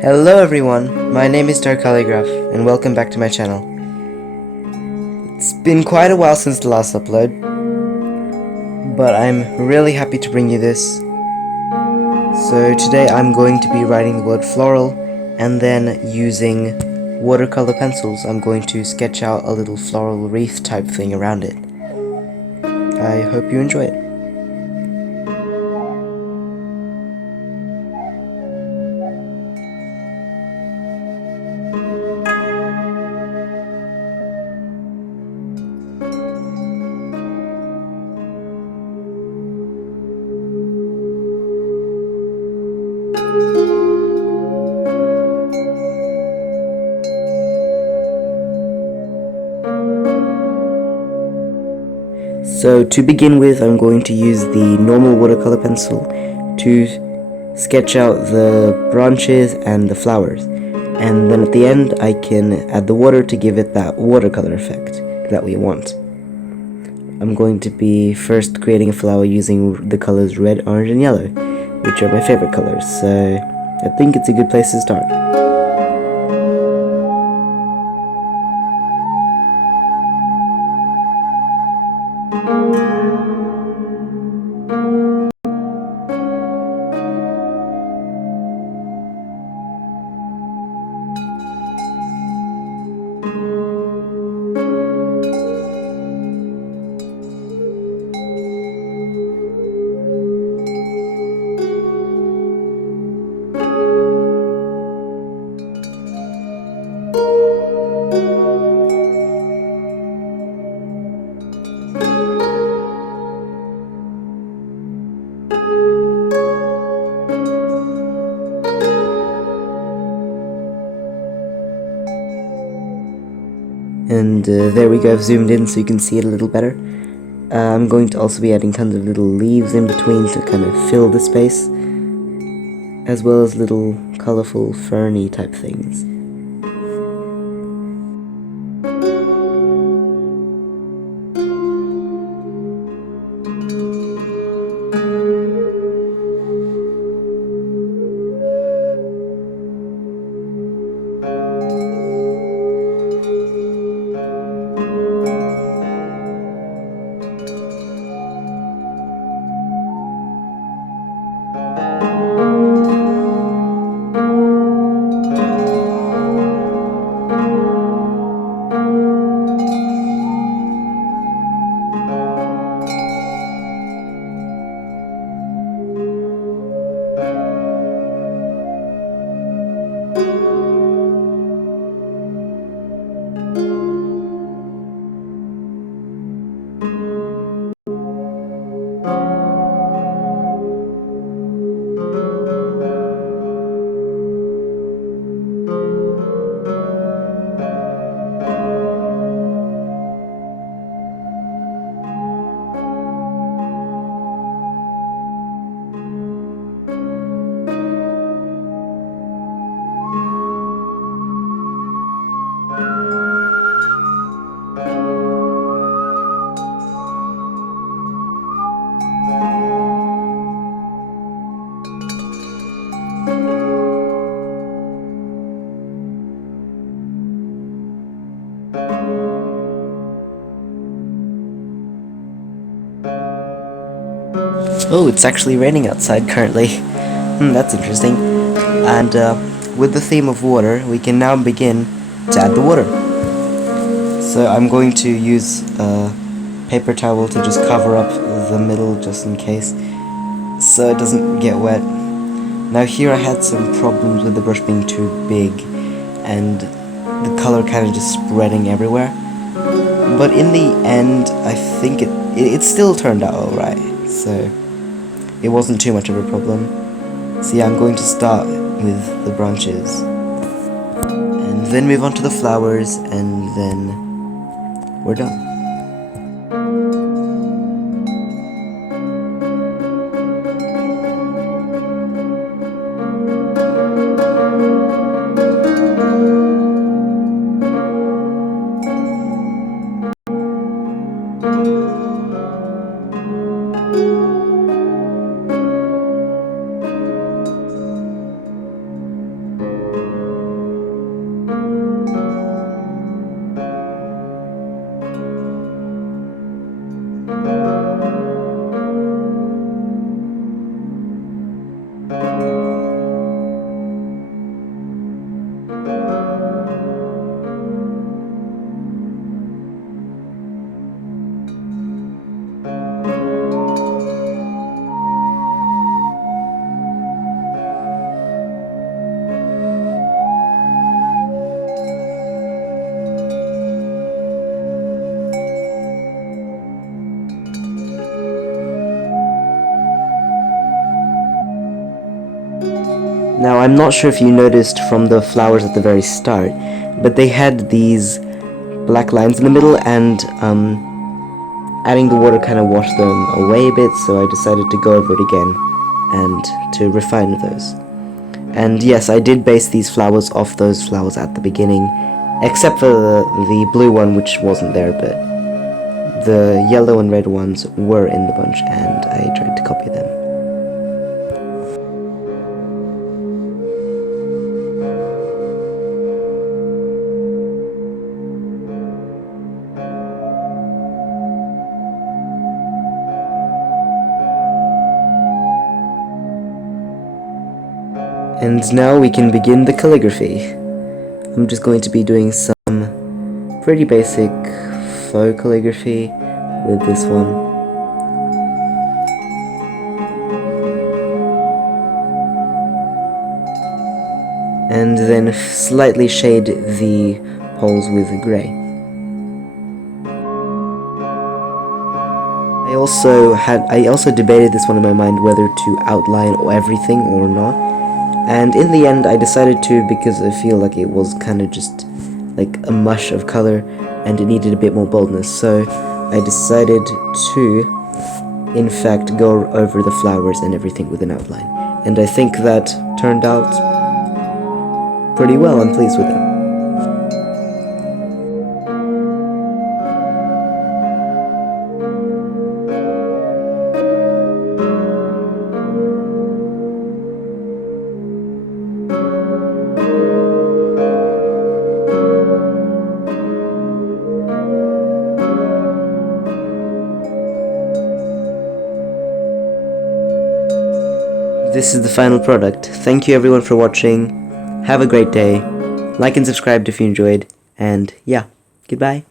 Hello everyone, my name is Dark Calligraph, and welcome back to my channel. It's been quite a while since the last upload, but I'm really happy to bring you this. So today I'm going to be writing the word floral, and then using watercolor pencils I'm going to sketch out a little floral wreath type thing around it. I hope you enjoy it. So to begin with, I'm going to use the normal watercolor pencil to sketch out the branches and the flowers, and then at the end I can add the water to give it that watercolor effect that we want. I'm going to be first creating a flower using the colors red, orange and yellow, which are my favorite colors, so I think it's a good place to start. And there we go, I've zoomed in so you can see it a little better. I'm going to also be adding tons of little leaves in between to kind of fill the space, as well as little colourful ferny type things. Oh, it's actually raining outside currently. That's interesting. And with the theme of water, we can now begin to add the water. So I'm going to use a paper towel to just cover up the middle just in case, so it doesn't get wet. Now here I had some problems with the brush being too big and the color kind of just spreading everywhere. But in the end, I think it still turned out alright, so it wasn't too much of a problem. So yeah, I'm going to start with the branches, and then move on to the flowers, and then we're done. Now, I'm not sure if you noticed from the flowers at the very start, but they had these black lines in the middle, and adding the water kind of washed them away a bit, so I decided to go over it again and to refine those. And yes, I did base these flowers off those flowers at the beginning, except for the blue one, which wasn't there, but the yellow and red ones were in the bunch, and I tried to copy them. And now we can begin the calligraphy. I'm just going to be doing some pretty basic faux calligraphy with this one. And then slightly shade the poles with grey. I also debated this one in my mind whether to outline everything or not. And in the end, I decided to, because I feel like it was kind of just like a mush of color and it needed a bit more boldness. So I decided to, in fact, go over the flowers and everything with an outline. And I think that turned out pretty well. I'm pleased with it. This is the final product. Thank you everyone for watching. Have a great day. Like and subscribe if you enjoyed. And yeah, goodbye.